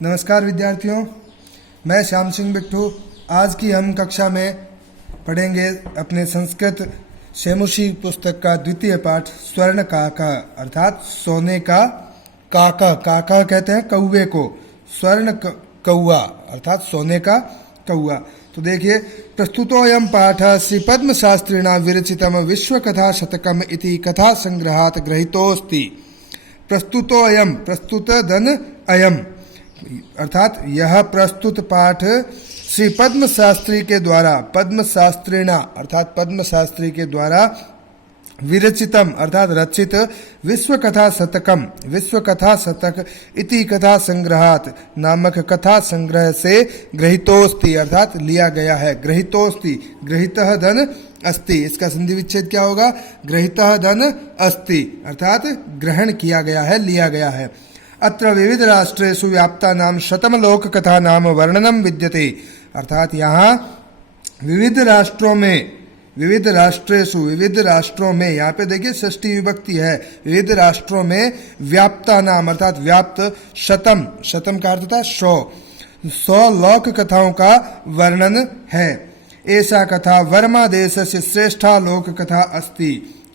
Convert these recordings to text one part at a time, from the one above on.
नमस्कार विद्यार्थियों, मैं श्याम सिंह बिट्टू। आज की हम कक्षा में पढ़ेंगे अपने संस्कृत शेमुषी पुस्तक का द्वितीय पाठ स्वर्ण काका, अर्थात सोने का काका। काका कहते हैं कौवे को, स्वर्ण कौआ अर्थात सोने का कौआ। तो देखिए, प्रस्तुतोऽयं पाठः श्री पद्म शास्त्रिणा विरचितम विश्व कथा शतकम इति कथा संग्रहात् गृहीतोऽस्ति। प्रस्तुतोऽयं, प्रस्तुत धन अयम, अर्थात यह प्रस्तुत पाठ श्री पद्म शास्त्री के द्वारा, पद्म शास्त्रिणा अर्थात पद्म शास्त्री के द्वारा विरचितम अर्थात रचित विश्व कथा शतकम, विश्व कथा शतक इति कथा संग्रहात नामक कथा संग्रह से गृहीतोस्ति अर्थात लिया गया है। गृहीतोस्ति, गृहीतः धन अस्ति, इसका संधि विच्छेद क्या होगा? गृहीतः धन अस्ति अर्थात ग्रहण किया गया है, लिया गया है। अत्र विविध राष्ट्रेषु व्याप्तानां शतमलोक कथा नाम वर्णनम विद्यते, अर्थात यहाँ विविध राष्ट्रों में, विविध राष्ट्रेषु, विविध राष्ट्रों में, यहाँ पे देखिए षष्ठी विभक्ति है, विविध राष्ट्रों में व्याप्तानाम अर्थात व्याप्त, शतम, शतम का अर्थ होता है 100 लोक कथाओं का वर्णन है। ऐसा कथा वर्मा देश से श्रेष्ठा लोक कथा अस्ति।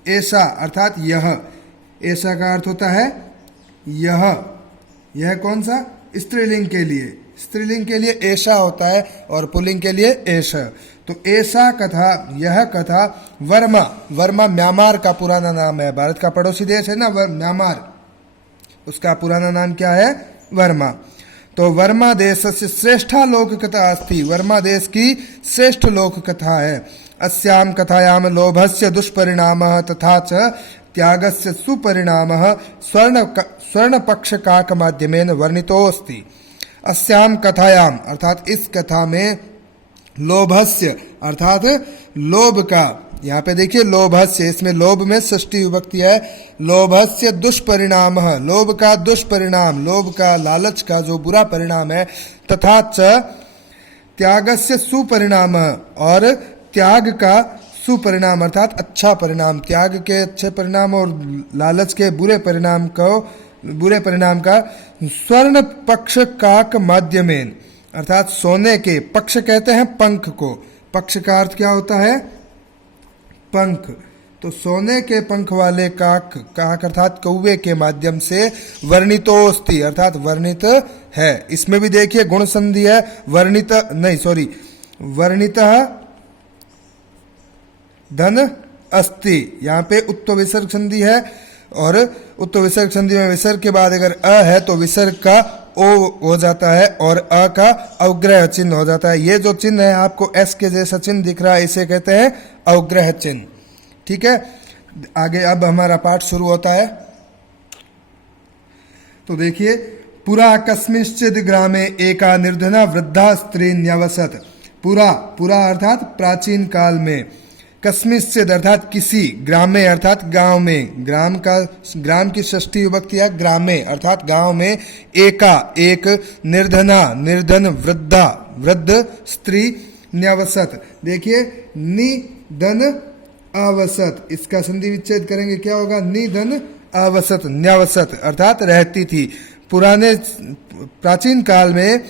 ऐसा अर्थात यह, ऐसा का अर्थ होता है यह कौन सा? स्त्रीलिंग के लिए, स्त्रीलिंग के लिए ऐसा होता है और पुल्लिंग के लिए ऐसा। तो ऐसा कथा, यह कथा वर्मा, वर्मा म्यांमार का पुराना नाम है, भारत का पड़ोसी देश है ना म्यांमार, उसका पुराना नाम क्या है? वर्मा। तो वर्मा देश से श्रेष्ठा लोक कथा अस्ति, वर्मा देश की श्रेष्ठ लोक कथा है। अस्याम कथायाम लोभस्य दुष्परिणामः तथा च त्यागस्य सुपरिणामः स्वर्ण पक्ष काक माध्यमेन वर्णितोऽस्ति। अस्याम कथायाम अर्थात इस कथा में लोभस्य अर्थात लोभ का, यहाँ पे देखिए लोभस्य, इसमें लोभ में षष्ठी विभक्ति है। लोभस्य दुष्परिणामः, लोभ का दुष्परिणाम, लोभ का, लालच का जो बुरा परिणाम है। तथा च त्यागस्य सुपरिणामः, और त्याग का सुपरिणाम अर्थात अच्छा परिणाम, त्याग के अच्छे परिणाम और लालच के बुरे परिणाम को, बुरे परिणाम का स्वर्ण पक्ष काक माध्यमेन अर्थात सोने के, पक्ष कहते हैं पंख को, पक्ष का अर्थ क्या होता है? पंख। तो सोने के पंख वाले काक, काक अर्थात कौवे के माध्यम से वर्णितोस्ति अर्थात वर्णित है। इसमें भी देखिए गुण संधि है, वर्णित नहीं सॉरी वर्णितः धन अस्ति, यहाँ पे उत्तो विसर्ग संधि है, और उत्तो विसर्ग संधि में विसर्ग के बाद अगर अ है तो विसर्ग का ओ हो जाता है और अ का अवग्रह चिन्ह हो जाता है। ये जो चिन्ह है आपको एस के जैसा चिन्ह दिख रहा है, इसे कहते हैं अवग्रह चिन्ह। ठीक है, आगे अब हमारा पाठ शुरू होता है। तो देखिए, पुरा कस्मिंश्चित् ग्रामे एका निर्धना वृद्धा स्त्री न्यवसत। पुरा, पुरा अर्थात प्राचीन काल में, कस्मिंश्चित् अर्थात किसी, ग्रामे अर्थात गांव में, ग्राम का, ग्राम की षष्ठी विभक्ति है ग्रामे अर्थात गांव में, एका एक, निर्धना निर्धन, वृद्धा वृद्ध स्त्री, न्यवसत देखिए निधन आवसत, इसका संधि विच्छेद करेंगे क्या होगा? निधन आवसत, न्यवसत अर्थात रहती थी। पुराने प्राचीन काल में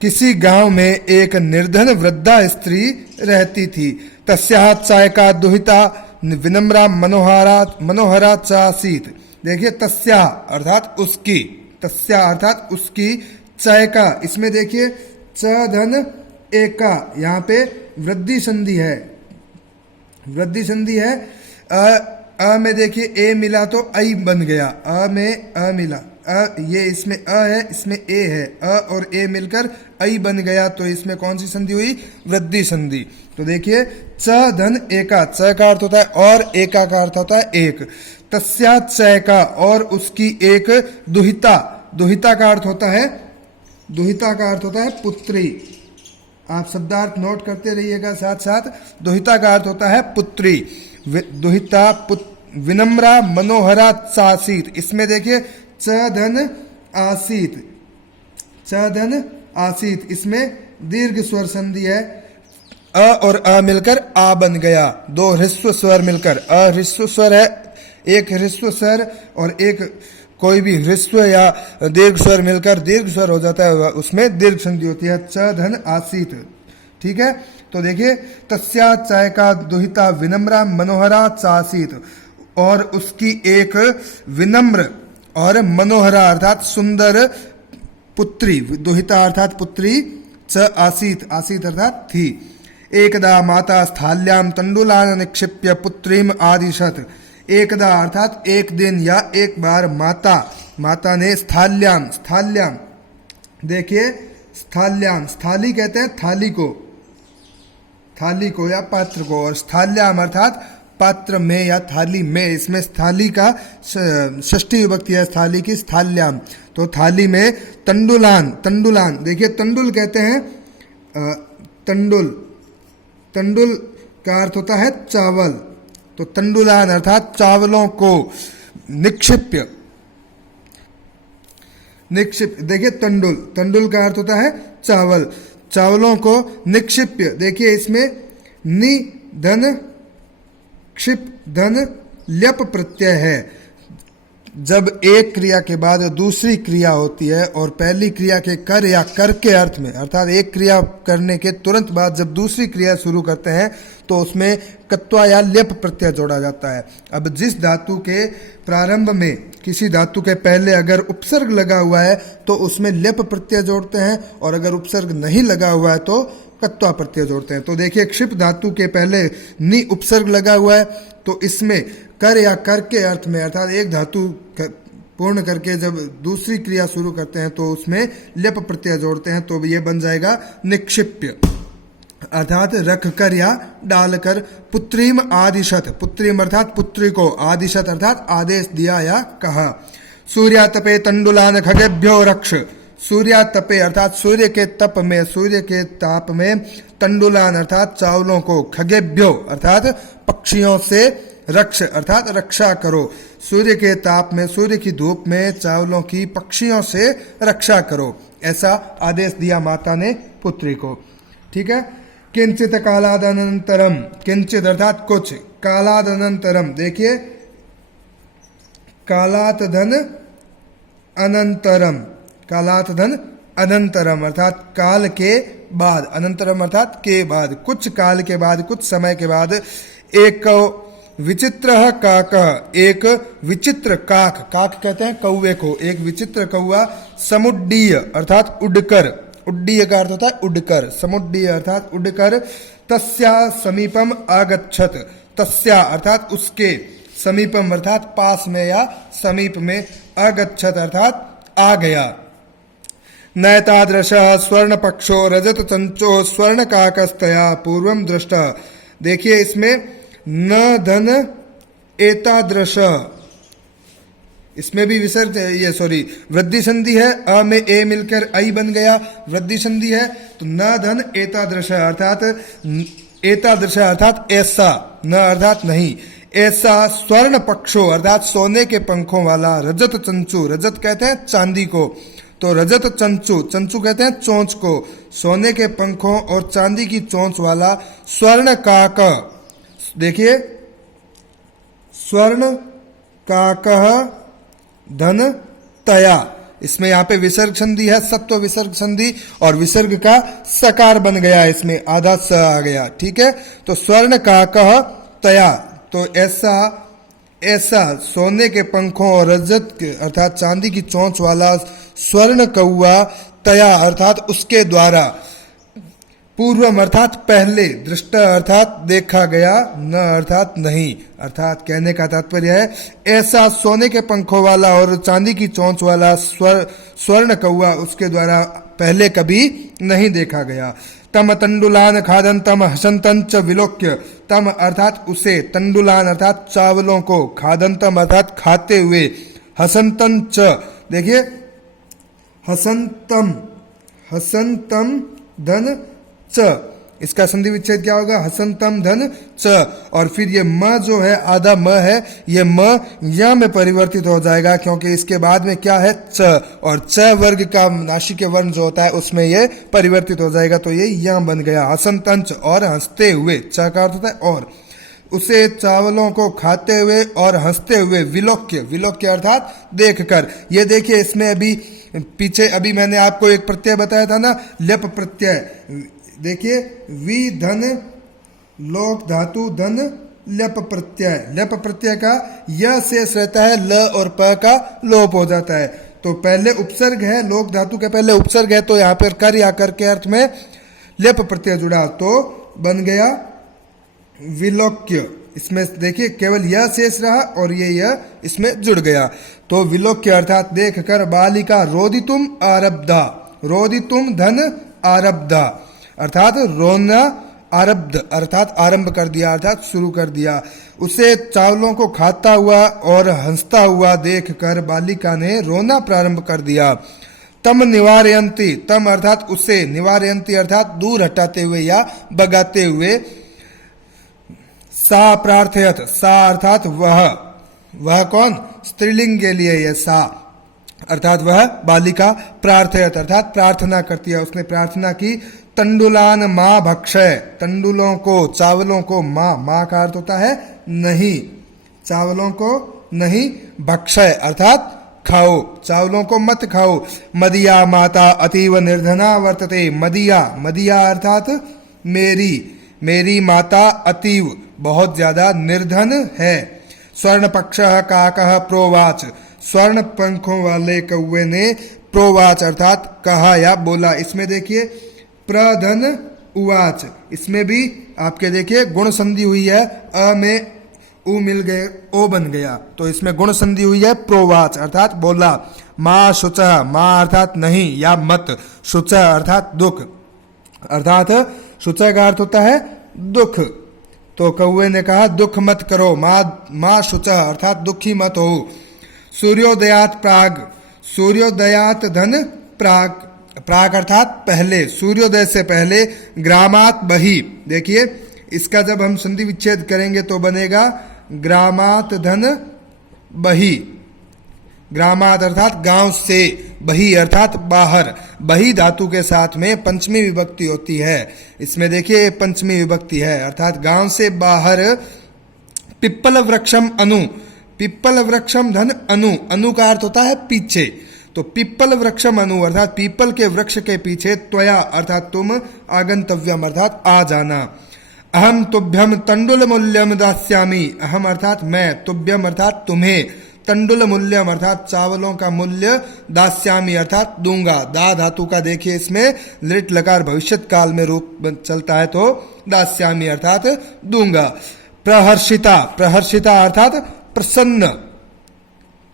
किसी गांव में एक निर्धन वृद्धा स्त्री रहती थी। तस्याः चायका दुहिता विनम्रा मनोहरा चासीत। देखिए तस्या अर्थात उसकी, तस्या अर्थात उसकी, चायका इसमें देखिए च धन एका, यहाँ पे वृद्धि संधि है, वृद्धि संधि है। अ में देखिए ए मिला तो आई बन गया, अ में अ मिला, ये इसमें अ है, इसमें ए है, अ और ए मिलकर आई बन गया, तो इसमें कौन सी संधि हुई? वृद्धि संधि। तो देखिए च धन एका, च का अर्थ होता है और, एका का अर्थ होता है एक। तस्या चैका, और उसकी एक, दुहिता, दुहिता का अर्थ होता है, दुहिता का अर्थ होता है पुत्री। आप शब्दार्थ नोट करते रहिएगा साथ साथ। दुहिता का अर्थ होता है पुत्री, दुहिता विनम्रा मनोहरा चासीत, इसमें देखिए च धन आसीत, च धन आसीत, इसमें दीर्घ स्वर संधि है, अ और अ मिलकर आ बन गया, दो ह्रस्व स्वर मिलकर, अ ह्रस्व स्वर है, एक ह्रस्व स्वर और एक कोई भी ह्रस्व या दीर्घ स्वर मिलकर दीर्घ स्वर हो जाता है, उसमें दीर्घ संधि होती है। च धन आसीत, ठीक है। तो देखिए तस्या चाय का दुहिता विनम्रा मनोहरा चासीत, और उसकी एक विनम्र और मनोहरा अर्थात सुंदर पुत्री, दुहिता अर्थात पुत्री, च आसीत, आसीत अर्थात थी। एकदा माता स्थाल्याम तंडुलान निक्षिप्य पुत्रीम आदिशत, एकदा अर्थात एक दिन या एक बार माता ने स्थाल्याम, स्थाल्याम देखिए स्थाल्याम, स्थाली कहते हैं थाली को या पात्र को, और स्थाल्याम अर्थात पात्र में या थाली में, इसमें स्थाली का षष्ठी विभक्ति है स्थाली की, स्थाल्याम। तो थाली में तंडुलान देखिए तंडुल कहते हैं तंडुल का अर्थ होता है चावल, तो तंडुलान अर्थात चावलों को, निक्षिप्य देखिए तंडुल का अर्थ होता है चावलों को निक्षिप्य, देखिए इसमें नि धन क्षिप धन ल्यप प्रत्यय है। जब एक क्रिया के बाद दूसरी क्रिया होती है और पहली क्रिया के कर या कर के अर्थ में, अर्थात एक क्रिया करने के तुरंत बाद जब दूसरी क्रिया शुरू करते हैं तो उसमें कत्वा या ल्यप प्रत्यय जोड़ा जाता है। अब जिस धातु के प्रारंभ में किसी धातु के पहले अगर उपसर्ग लगा हुआ है तो उसमें ल्यप प्रत्यय जोड़ते हैं, और अगर उपसर्ग नहीं लगा हुआ है तो कत्वा प्रत्यय जोड़ते हैं। तो देखिए क्षिप धातु के पहले नि उपसर्ग लगा हुआ है, तो इसमें कर या कर के अर्थ में, अर्थात एक धातु पूर्ण करके जब दूसरी क्रिया शुरू करते हैं तो उसमें ल्यप प्रत्यय जोड़ते हैं, तो ये बन जाएगा निक्षिप्य, अर्थात रख कर या डालकर। पुत्रीम आदिशत, पुत्रीम अर्थात पुत्री को, आदिशत अर्थात आदेश दिया या कहा। सूर्या तपे तंडुलान खगेभ्यो रक्ष, सूर्या तपे अर्थात सूर्य के तप में, सूर्य के ताप में, तंडुलान अर्थात चावलों को, खगेभ्यो अर्थात पक्षियों से, रक्ष अर्थात रक्षा करो। सूर्य के ताप में, सूर्य की धूप में चावलों की पक्षियों से रक्षा करो, ऐसा आदेश दिया माता ने पुत्री को, ठीक है। किंचित कालाद अनंतरम, किंचित अर्थात कुछ, कालाद अनंतरम देखिए कालात धन अनंतरम, कालात धन अनंतरम अर्थात काल के बाद, अनंतरम अर्थात के बाद, कुछ काल के बाद, कुछ समय के बाद। एक विचित्र काक, एक विचित्र काक, काक कहते हैं कौवे को, एक विचित्र कौआ, समुड्डीय अर्थात उड़कर, उड्डीय का अर्थ होता है उड़कर, समुड्डीय अर्थात उड़कर, तस्या समीपम आगच्छत, तस्या अर्थात उसके, समीपम अर्थात पास में या समीप में, आगच्छत अर्थात आ गया। नैतादृश स्वर्ण पक्षो रजत चंचो स्वर्ण काकस्तया पूर्वम दृष्ट, देखिए इसमें न धन एतादृश, इसमें भी विसर्ग, ये सॉरी वृद्धि संधि है, अ में ए मिलकर आई बन गया, वृद्धि संधि है, तो न धन एतादृश अर्थात, एतादृश अर्थात ऐसा, न अर्थात नहीं, ऐसा स्वर्ण पक्षो अर्थात सोने के पंखों वाला, रजत चंचू, रजत कहते हैं चांदी को, तो रजत चंचू, चंचू कहते हैं चोंच को, सोने के पंखों और चांदी की चोंच वाला, स्वर्ण काक, देखिए स्वर्ण काकः धन तया, इसमें यहाँ पे विसर्ग संधि है, सत्व विसर्ग संधि, और विसर्ग का सकार बन गया, इसमें आधा स आ गया, ठीक है। तो स्वर्ण काकः तया, तो ऐसा सोने के पंखों और रजत के अर्थात चांदी की चोंच वाला स्वर्ण कौआ, तया अर्थात उसके द्वारा, पूर्वम अर्थात पहले, दृष्ट अर्थात देखा गया, न अर्थात नहीं, अर्थात कहने का तात्पर्य है ऐसा सोने के पंखों वाला और चांदी की चोंच वाला स्वर्ण कौआ उसके द्वारा पहले कभी नहीं देखा गया। तम तंडुलान खादंतम हसंतंच विलोक्य, तम अर्थात उसे, तंडुलान अर्थात चावलों को, खादंतम अर्थात खाते हुए, हसंतंच देखिए हसंतम, हसंतम धन च, इसका संधि विच्छेद क्या होगा, हसंतम धन च, और फिर ये म जो है, आधा म है, ये म या में परिवर्तित हो जाएगा क्योंकि इसके बाद में क्या है च, और च वर्ग का नासिक वर्ण जो होता है उसमें ये परिवर्तित हो जाएगा, तो ये या बन गया हसंतंच, और हंसते हुए, च का अर्थ होता है और, उसे चावलों को खाते हुए और हंसते हुए, विलोक्य, विलोक्य अर्थात देखकर। ये देखिए इसमें अभी पीछे अभी मैंने आपको एक प्रत्यय बताया था ना, ल्यप प्रत्यय। देखिए वि धन लोक धातु धन ल्यप प्रत्यय, ल्यप प्रत्यय का यह शेष रहता है, ल और प का लोप हो जाता है। तो पहले उपसर्ग है, लोक धातु के पहले उपसर्ग है, तो यहाँ पर कर या कर के अर्थ में ल्यप प्रत्यय जुड़ा तो बन गया विलोक्य। इसमें देखिए केवल यह शेष रहा और ये यह इसमें जुड़ गया, तो विलोक्य अर्थात देख कर बालिका रोदितुम आरब्धा, रोदितुम धन आरब्धा अर्थात रोना आरब्ध अर्थात आरंभ कर दिया, अर्थात शुरू कर दिया। उसे चावलों को खाता हुआ और हंसता हुआ देखकर बालिका ने रोना प्रारंभ कर दिया। तम निवारयंती, तम अर्थात उसे, निवारयंती अर्थात दूर हटाते हुए या भगाते हुए। सा प्रार्थयत, सा अर्थात वह कौन, स्त्रीलिंग के लिए यह सा अर्थात वह बालिका, प्रार्थयत अर्थात प्रार्थना करती है, उसने प्रार्थना की। तंडुलान माँ भक्षय, तंडुलों को, चावलों को, माँ का अर्थ होता है नहीं, चावलों को नहीं, भक्षय अर्थात खाओ, चावलों को मत खाओ। मदिया माता अतीव निर्धना वर्तते, मदिया, मदिया अर्थात मेरी, मेरी माता अतीव बहुत ज्यादा निर्धन है। स्वर्ण पक्ष काकः प्रोवाच, स्वर्ण पंखों वाले कौवे ने प्रोवाच अर्थात कहा या बोला। इसमें देखिए प्रधन उवाच, इसमें भी आपके देखिए गुण संधि हुई है, अ में उ मिल गए, ओ बन गया, तो इसमें गुण संधि हुई है, प्रोवाच अर्थात बोला। माँ शुचः, माँ अर्थात नहीं या मत, शुचः अर्थात दुख, अर्थात शुचः का अर्थ होता है दुख, तो कौवे ने कहा दुख मत करो, माँ शुचः अर्थात दुखी मत हो। सूर्योदयात प्राग, सूर्योदयात धन प्राग, प्राग अर्थात पहले, सूर्योदय से पहले। ग्रामात बही, देखिए इसका जब हम संधि विच्छेद करेंगे तो बनेगा ग्रामात धन बही, ग्रामात अर्थात गांव से, बही अर्थात बाहर, बही धातु के साथ में पंचमी विभक्ति होती है, इसमें देखिए पंचमी विभक्ति है अर्थात गांव से बाहर। पिप्पल वृक्षम अनु, पिप्पल वृक्षम धन अनु, अनु का अर्थ होता है पीछे, तो पिप्पल वृक्षम अनु अर्थात पीपल के वृक्ष के पीछे। त्वया अर्थात तुम, आगंतव्यम अर्थात आ जाना। अहम तुभ्यम तंडुल मूल्यम दास्यामी, अहम अर्थात मैं, तुभ्यम अर्थात तुम्हें, तंडुल मूल्यम अर्थात चावलों का मूल्य, दास्यामी अर्थात दूंगा। दा धातु का देखिए इसमें लिट लकार भविष्यत काल में रूप चलता है, तो दास्यामी अर्थात दूंगा। प्रहर्षिता, प्रहर्षिता अर्थात प्रसन्न,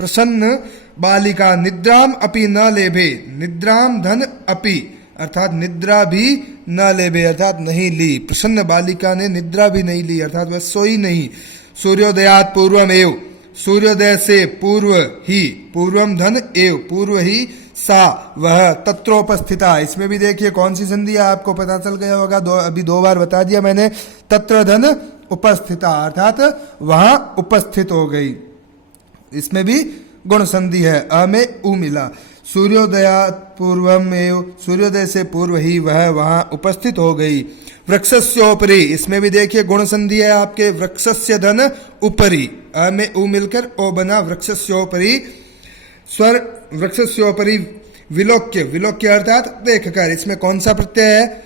प्रसन्न बालिका। निद्राम अपि न लेभे, निद्राम धन अपि अर्थात निद्रा भी न लेभे अर्थात नहीं ली, प्रसन्न बालिका ने निद्रा भी नहीं ली अर्थात वह सोई नहीं। सूर्योदयात पूर्वम एव, सूर्योदय से पूर्व ही, पूर्वम धन एव पूर्व ही। सा वह, तत्रोपस्थिता, इसमें भी देखिए कौन सी संधि है आपको पता चल गया होगा, अभी दो बार बता दिया मैंने। तत्र धन उपस्थिता अर्थात वहां उपस्थित हो गई, इसमें भी गुण संधि है, अ में उ मिला। सूर्योदयात पूर्वम एव, सूर्योदय से पूर्व ही वह वहां उपस्थित हो गई। वृक्षस्योपरि, इसमें भी देखिए गुण संधि है आपके, वृक्षस्य धन उपरि, अ में उ मिलकर ओ बना, वृक्षस्योपरि। स्वर वृक्षस्योपरि विलोक्य, विलोक्य अर्थात देखकर, इसमें कौन सा प्रत्यय है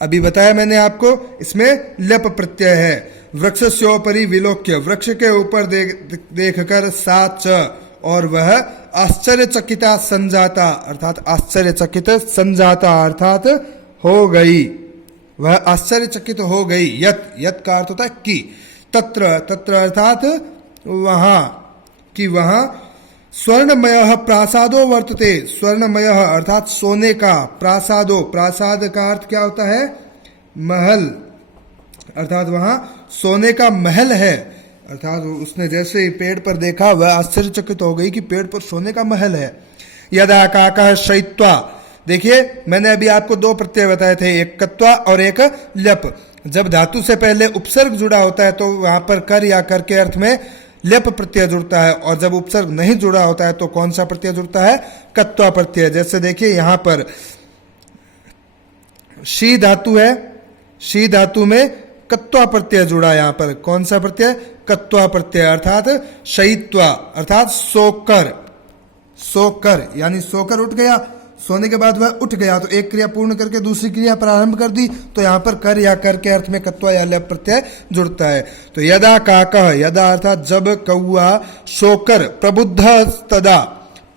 अभी बताया मैंने आपको, इसमें लप प्रत्यय है। वृक्षस्योपरि विलोक्य, वृक्ष के ऊपर देखकर सा च, और वह आश्चर्यचकिता संजाता अर्थात आश्चर्यचकित, संजाता अर्थात हो गई, वह आश्चर्यचकित हो गई। यत, यत का अर्थ होता है कि। तत्र, तत्र अर्थात वहां, कि वहां। स्वर्णमय प्रासादो वर्तते, स्वर्णमय अर्थात सोने का, प्रासादो, प्रासाद का अर्थ क्या होता है महल, अर्थात वहां सोने का महल है, अर्थात उसने जैसे पेड़ पर देखा वह आश्चर्यचकित हो गई कि पेड़ पर सोने का महल है। यदा काकः शयित्वा, देखिए मैंने अभी आपको दो प्रत्यय बताए थे, एक कत्वा और एक ल्यप। जब धातु से पहले उपसर्ग जुड़ा होता है तो वहां पर कर या कर के अर्थ में ल्यप प्रत्यय जुड़ता है, और जब उपसर्ग नहीं जुड़ा होता है तो कौन सा प्रत्यय जुड़ता है, कत्वा प्रत्यय। जैसे देखिए यहां पर शी धातु है, शी धातु में कत्वा प्रत्यय जुड़ा यहाँ पर। कौन सा प्रत्यय? कत्वा प्रत्यय, अर्थात शयित्वा, अर्थात सोकर। सोकर यानी सोकर उठ गया, सोने के बाद वह उठ गया, तो एक क्रिया पूर्ण करके दूसरी क्रिया प्रारंभ कर दी, तो यहाँ पर कर या कर के अर्थ में कत्वा या लय प्रत्यय जुड़ता है। तो यदा काकः, यदा अर्थात जब कौआ सोकर प्रबुद्ध तदा,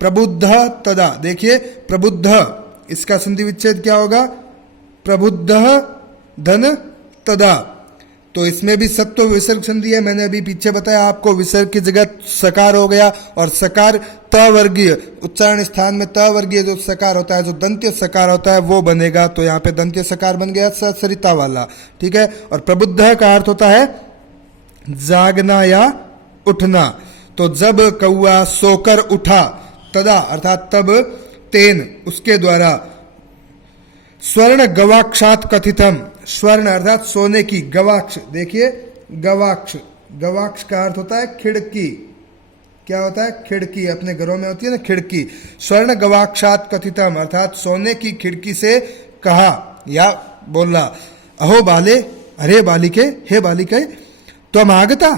प्रबुद्ध तदा, देखिए प्रबुद्ध, इसका संधि विच्छेद क्या होगा? प्रबुद्ध धन तदा। तो इसमें भी सत्व विसर्ग संधि है, मैंने अभी पीछे बताया आपको, विसर्ग की जगह सकार हो गया, और सकार त वर्गीय, उच्चारण स्थान में त वर्गीय जो सकार होता है, जो दंत्य सकार होता है वो बनेगा, तो यहाँ पे दंत्य सकार बन गया सरिता वाला, ठीक है। और प्रबुद्ध का अर्थ होता है जागना या उठना। तो जब कौआ सोकर उठा, तदा अर्थात तब, तेन उसके द्वारा, स्वर्ण गवाक्षात कथितम, स्वर्ण अर्थात सोने की, गवाक्ष, देखिए गवाक्ष, गवाक्ष का अर्थ होता है खिड़की। क्या होता है? खिड़की, अपने घरों में होती है ना खिड़की। स्वर्ण गवाक्षात कथितम अर्थात सोने की खिड़की से कहा या बोला, अहो बाले, अरे बालिके, हे बालिके, तुम आगता,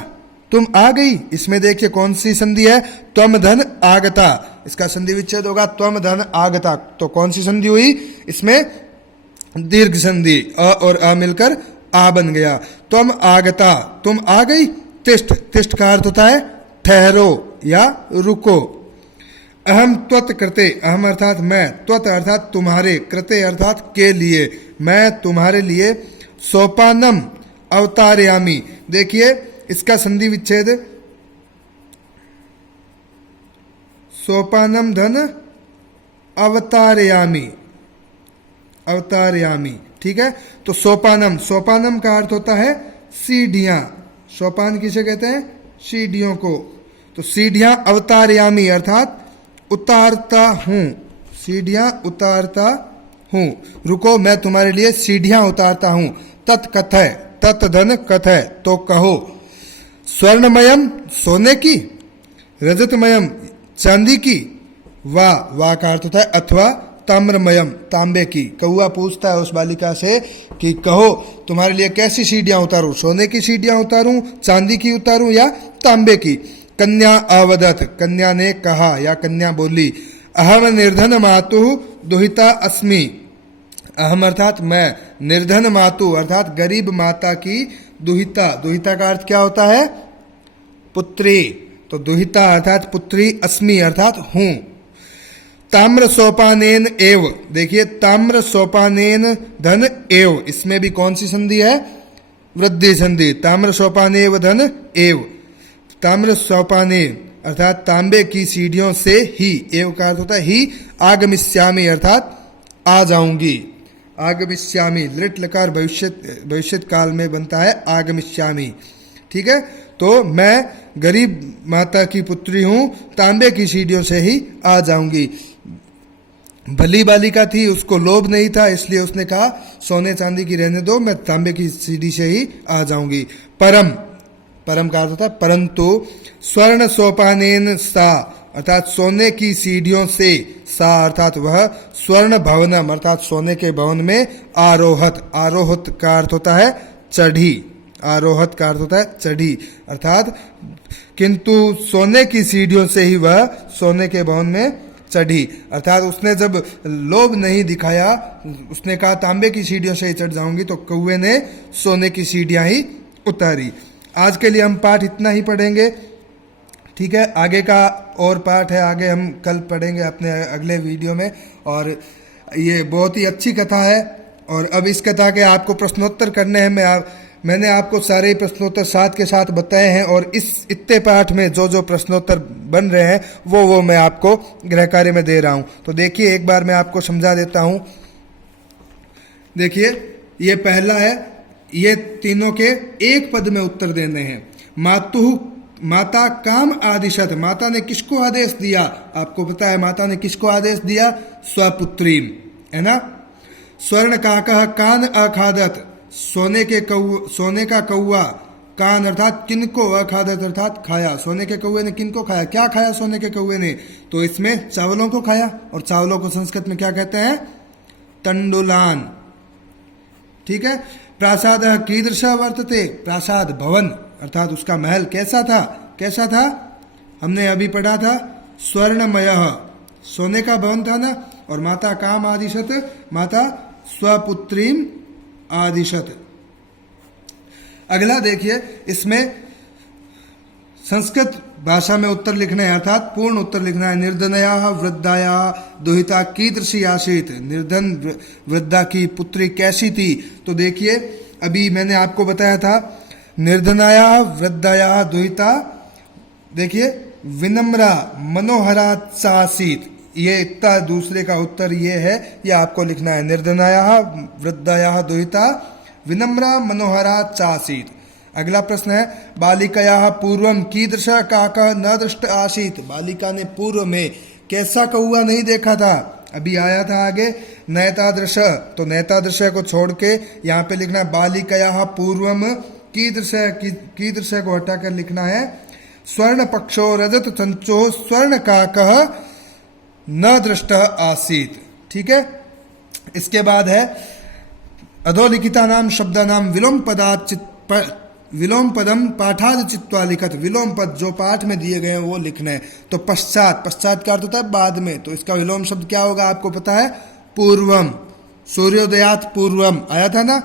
तुम आ गई। इसमें देखिए कौन सी संधि है? त्वम धन आगता, इसका संधि विच्छेद होगा त्वम धन आगता। तो कौन सी संधि हुई? इसमें दीर्घ संधि, अ और अ मिलकर आ बन गया। त्वम आगता, तुम आ गई। तिष्ठ, तिष्ठ का अर्थ होता है ठहरो या रुको। अहम त्वत कृते, अहम अर्थात मैं, त्वत अर्थात तुम्हारे, कृते अर्थात के लिए, मैं तुम्हारे लिए सोपानम अवतारयामी। देखिए इसका संधि विच्छेद सोपानम धन अवतारयामी, अवतारयामी, ठीक है। तो सोपानम, सोपानम का अर्थ होता है सीढ़ियां। सोपान किसे कहते हैं? सीढ़ियों को। तो सीढ़ियां अवतारयामी अर्थात उतारता हूं, सीढ़ियां उतारता हूं। रुको, मैं तुम्हारे लिए सीढ़ियां उतारता हूं। तत्कथय, तत् धन कथय, तो कहो। स्वर्णमयम, सोने की, रजतमयम, चांदी की, वा का अर्थ होता है अथवा, ताम्रमयम, तांबे की। कौआ पूछता है उस बालिका से कि कहो तुम्हारे लिए कैसी सीढ़ियां उतारूं, सोने की सीढ़ियां उतारूं, चांदी की उतारूं या तांबे की। कन्या अवदत, कन्या ने कहा या कन्या बोली, अहम निर्धन मातु दुहिता अस्मि। अहम अर्थात मैं, निर्धन मातु अर्थात गरीब माता की, दुहिता, दुहिता का अर्थ क्या होता है? पुत्री। तो दुहिता अर्थात पुत्री, अस्मि अर्थात हूं। ताम्र सोपानेन एव, देखिए ताम्र सोपानेन धन एव, इसमें भी कौन सी संधि है? वृद्धि संधि। ताम्र सोपानेव धन एव, ताम्र सोपाने अर्थात तांबे की सीढ़ियों से ही, एव का अर्थ होता है ही, आगमिष्यामि अर्थात आ जाऊंगी। आगमिष्यामि, लिट लकार भविष्य काल में बनता है आगमिष्यामि, ठीक है। तो मैं गरीब माता की पुत्री हूं, तांबे की सीढ़ियों से ही आ जाऊंगी। भली बालिका थी, उसको लोभ नहीं था, इसलिए उसने कहा सोने चांदी की रहने दो, मैं तांबे की सीढ़ी से ही आ जाऊंगी। परम, परम का अर्थ होता है परंतु। स्वर्ण सोपानेन सा अर्थात सोने की सीढ़ियों से, सा अर्थात वह, स्वर्ण भवनम अर्थात सोने के भवन में, आरोहत, आरोहत का अर्थ होता है चढ़ी, आरोहत का अर्थ होता है चढ़ी अर्थात, किंतु सोने की सीढ़ियों से ही वह सोने के भवन में चढ़ी। अर्थात उसने जब लोभ नहीं दिखाया, उसने कहा तांबे की सीढ़ियों से ही चढ़ जाऊंगी, तो कौवे ने सोने की सीढ़ियां ही उतारी। आज के लिए हम पाठ इतना ही पढ़ेंगे, ठीक है। आगे का और पाठ है, आगे हम कल पढ़ेंगे अपने अगले वीडियो में। और ये बहुत ही अच्छी कथा है, और अब इस कथा के आपको प्रश्नोत्तर करने हैं। मैंने आपको सारे प्रश्नोत्तर साथ के साथ बताए हैं, और इस इतने पाठ में जो जो प्रश्नोत्तर बन रहे हैं वो मैं आपको गृह कार्य में दे रहा हूं। तो देखिए एक बार मैं आपको समझा देता हूं। देखिए ये पहला है, ये तीनों के एक पद में उत्तर देने हैं। मातु, माता काम आदिशत, माता ने किसको आदेश दिया? आपको पता है माता ने किसको आदेश दिया? स्वपुत्री, है ना। स्वर्ण काकः कान अखादत, सोने का कौआ, कान अर्थात किनको, अखादत अर्थात खाया। सोने के कौए ने किनको खाया? क्या खाया सोने के कौए ने? तो इसमें चावलों को खाया, और चावलों को संस्कृत में क्या कहते हैं? तंडुलान, ठीक है। प्रासाद कीदृश वर्तते, प्रासाद भवन अर्थात उसका महल कैसा था, कैसा था, हमने अभी पढ़ा था स्वर्णमय, सोने का भवन था ना। और माता काम आदिशत, माता स्वपुत्रीम आदिशत। अगला देखिए, इसमें संस्कृत भाषा में उत्तर लिखना है अर्थात पूर्ण उत्तर लिखना है। निर्धनया वृद्धाया दुहिता कीदृशी आसीत, निर्धन वृद्धा की पुत्री कैसी थी। तो देखिए अभी मैंने आपको बताया था निर्धनाया वृद्धाया दुहिता, देखिए विनम्रा मनोहरा चासीत, ये इतना दूसरे का उत्तर ये है, ये आपको लिखना है। निर्धनाया वृद्धाया दुहिता विनम्रा मनोहरा चासीत। अगला प्रश्न है बालिकया पूर्वम कीदृश काक न दृष्ट आसीत, बालिका ने पूर्व में कैसा कौआ नहीं देखा था। अभी आया था आगे नैतादृश, तो नैतादृश को छोड़ के यहाँ पे लिखना है बालिकया पूर्वम कीदृश, कीदृश को हटाकर लिखना है स्वर्ण पक्षो रजत चंचो स्वर्ण काक न दृष्ट आसीत। ठीक है। इसके बाद है अधोलिखिता नाम शब्द नाम विलोम पदात विलोम पदम पाठाद चित्वा लिखत, विलोम पद जो पाठ में दिए गए हैं वो लिखने हैं। तो पश्चात, पश्चात का अर्थ होता है बाद में, तो इसका विलोम शब्द क्या होगा आपको पता है, पूर्वम, सूर्योदयात पूर्वम आया था ना।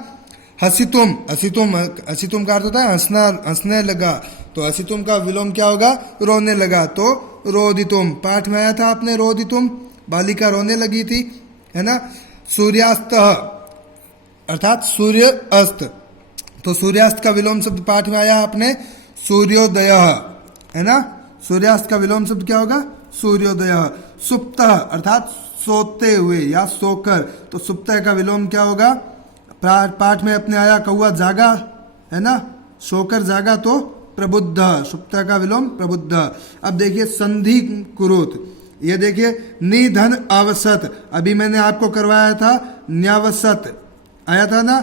हसितुम, हसितुम, हसितुम का अर्थ होता है हंसना, हंसने लगा, तो हसितुम का विलोम क्या होगा, रोने लगा, तो रोदितुम, पाठ में आया था आपने रोदितुम, बालिका रोने लगी थी, है ना। सूर्यास्त अर्थात सूर्य अस्त, तो सूर्यास्त का विलोम शब्द पाठ में आया आपने सूर्योदय, है ना। सूर्यास्त का विलोम शब्द क्या होगा, सूर्योदय। सुप्त अर्थात सोते हुए या सोकर, तो सुप्त का विलोम क्या होगा, पाठ में अपने आया कौआ जागा, है ना, सोकर जागा तो प्रबुद्ध, सुप्त का विलोम प्रबुद्ध। अब देखिए संधि कुरुत, ये देखिए निधन अवसत, अभी मैंने आपको करवाया था न्यावसत आया था ना।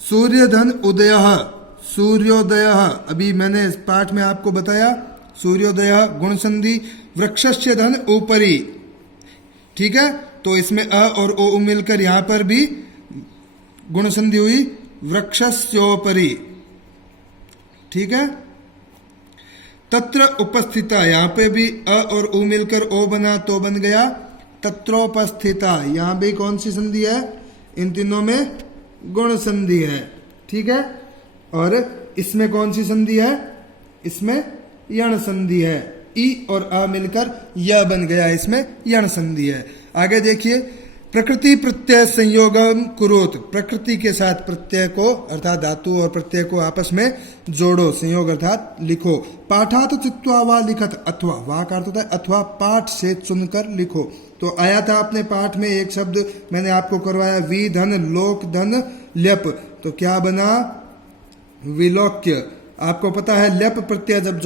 सूर्य धन उदय, सूर्योदय, अभी मैंने इस पाठ में आपको बताया सूर्योदय गुण संधि। वृक्षस्य धन ऊपरी, ठीक है, तो इसमें अ और ओ मिलकर यहां पर भी गुण संधि हुई वृक्षस्योपरि, ठीक है। तत्र उपस्थिता, यहां पे भी अ और उ मिलकर ओ बना तो बन गया तत्रोपस्थिता, यहां भी कौन सी संधि है, इन तीनों में गुण संधि है, ठीक है। और इसमें कौन सी संधि है, इसमें यण संधि है, ई और आ मिलकर य बन गया, इसमें यण संधि है। आगे देखिए प्रकृति प्रत्यय संयोगम कुरुत, प्रकृति के साथ प्रत्यय को अर्थात धातु और प्रत्यय को आपस में जोड़ो, संयोग अर्थात लिखो। पाठात चित्वा वा लिखत, अथवा वा का अर्थ होता है अथवा पाठ से चुनकर लिखो। तो आया था अपने पाठ में एक शब्द मैंने आपको करवाया वी धन लोक धन ल्यप, तो क्या बना विलोक्य। आपको पता है ल्यप प्रत्यय जब